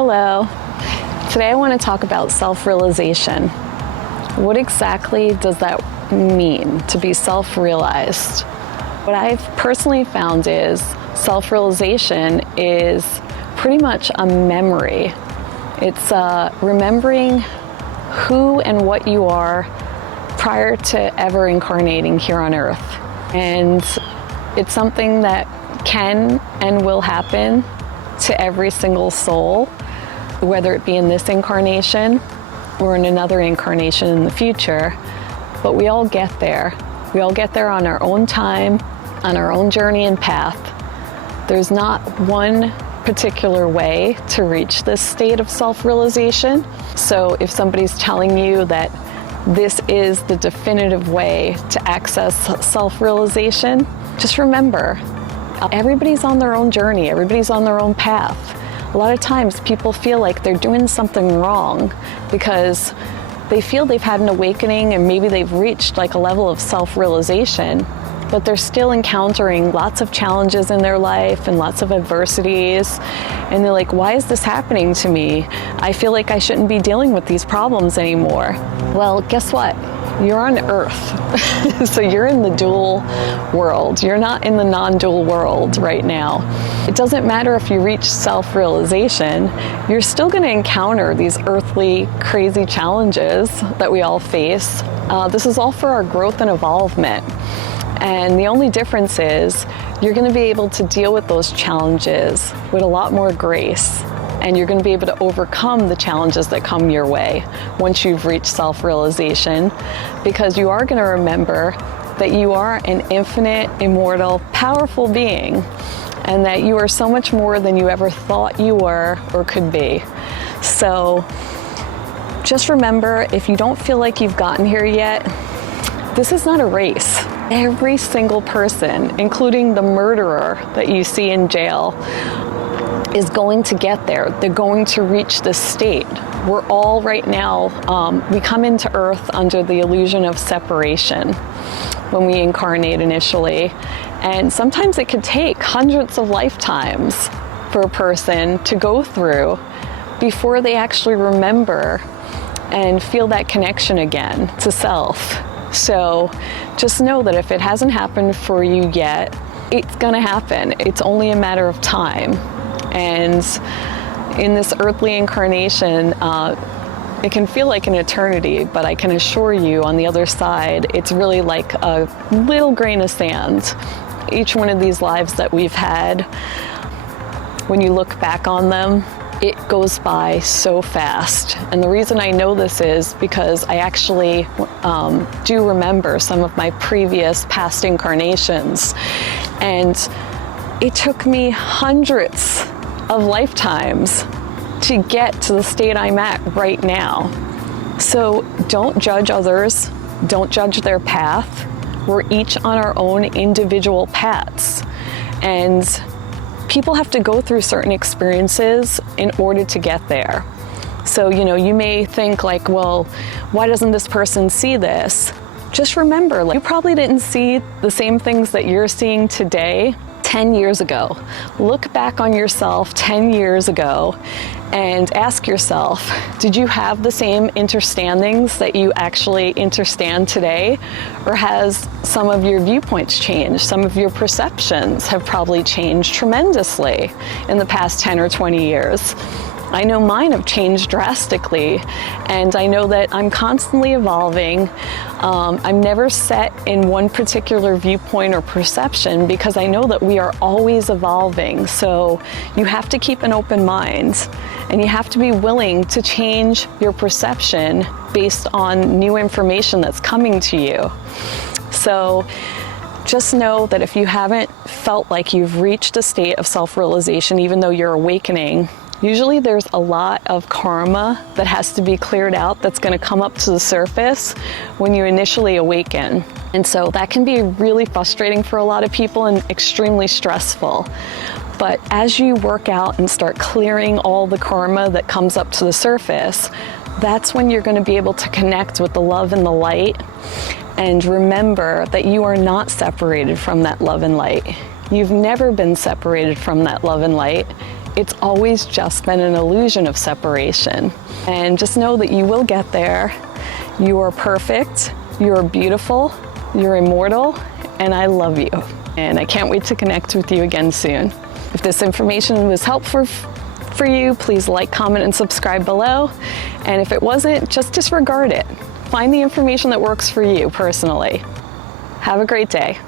Hello. Today I want to talk about self-realization. What exactly does that mean, to be self-realized? What I've personally found is self-realization is pretty much a memory. It's remembering who and what you are prior to ever incarnating here on Earth. And it's something that can and will happen to every single soul, whether it be in this incarnation or in another incarnation in the future. But we all get there. We all get there on our own time, on our own journey and path. There's not one particular way to reach this state of self-realization. So if somebody's telling you that this is the definitive way to access self-realization, just remember, everybody's on their own journey, everybody's on their own path. A lot of times people feel like they're doing something wrong because they feel they've had an awakening and maybe they've reached like a level of self-realization, but they're still encountering lots of challenges in their life and lots of adversities. And they're like, why is this happening to me? I feel like I shouldn't be dealing with these problems anymore. Well, guess what? You're on Earth. So you're in the dual world. You're not in the non-dual world right now. It doesn't matter if you reach self-realization, you're still going to encounter these earthly, crazy challenges that we all face. This is all for our growth and evolvement. And the only difference is you're going to be able to deal with those challenges with a lot more grace. And you're going to be able to overcome the challenges that come your way once you've reached self-realization, because you are going to remember that you are an infinite, immortal, powerful being, and that you are so much more than you ever thought you were or could be. So just remember, if you don't feel like you've gotten here yet, this is not a race. Every single person, including the murderer that you see in jail, is going to get there. They're going to reach this state. We're all right now, we come into Earth under the illusion of separation when we incarnate initially. And sometimes it could take hundreds of lifetimes for a person to go through before they actually remember and feel that connection again to self. So just know that if it hasn't happened for you yet, it's gonna happen. It's only a matter of time. And in this earthly incarnation, it can feel like an eternity, but I can assure you on the other side, it's really like a little grain of sand. Each one of these lives that we've had, when you look back on them, it goes by so fast. And the reason I know this is because I actually do remember some of my previous past incarnations. And it took me hundreds of lifetimes to get to the state I'm at right now. So don't judge others, don't judge their path. We're each on our own individual paths. And people have to go through certain experiences in order to get there. So, you may think like, well, why doesn't this person see this? Just remember, you probably didn't see the same things that you're seeing today 10 years ago. Look back on yourself 10 years ago and ask yourself, did you have the same understandings that you actually understand today? Or has some of your viewpoints changed? Some of your perceptions have probably changed tremendously in the past 10 or 20 years. I know mine have changed drastically, and I know that I'm constantly evolving. I'm never set in one particular viewpoint or perception because I know that we are always evolving. So you have to keep an open mind, and you have to be willing to change your perception based on new information that's coming to you. So just know that if you haven't felt like you've reached a state of self-realization, even though you're awakening, usually there's a lot of karma that has to be cleared out that's going to come up to the surface when you initially awaken. And so that can be really frustrating for a lot of people and extremely stressful. But as you work out and start clearing all the karma that comes up to the surface, that's when you're going to be able to connect with the love and the light and remember that you are not separated from that love and light. You've never been separated from that love and light. it's always just been an illusion of separation. And just know that you will get there. You are perfect, you're beautiful, you're immortal, and I love you. And I can't wait to connect with you again soon. If this information was helpful for you, please like, comment, and subscribe below. And if it wasn't, just disregard it. Find the information that works for you personally. Have a great day.